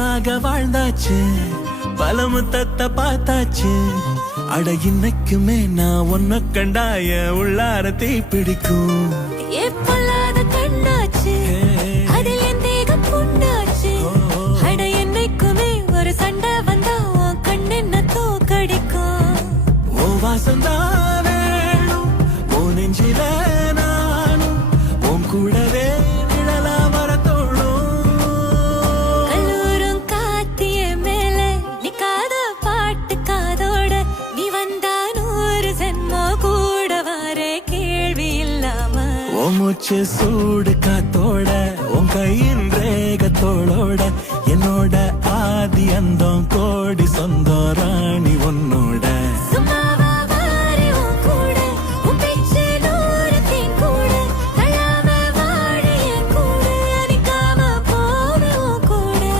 ஒன்னாக வாழ்ந்தாச்சு பல முத்தத்தை பார்த்தாச்சு அட இன்னைக்குமே நான் ஒன்ன கண்டாய உள்ளார தீ பிடிக்கும் எப்பொல்லாத கண்ணாச்சு அதில் என் தேகம் புண்ணாச்சு அட என்னைக்குமே ஒரு சண்டை வந்தா உன் கண்ணென்ன தோக்கடிக்கும் ஓ வாசந்தான் வேணும் ஓ நெஞ்சில நானும் உன் கூடவே நிழலா வர தோணும் கல்லூரும் காத்திய மேல நிக்காத பாட்டு காதோட நீ வந்தா 100 ஜென்மோ கூட வர கேள்வி இல்லாம ஓ மூச்சு சூடு காத்தோட உன் கையின் ரேகத்தோளோட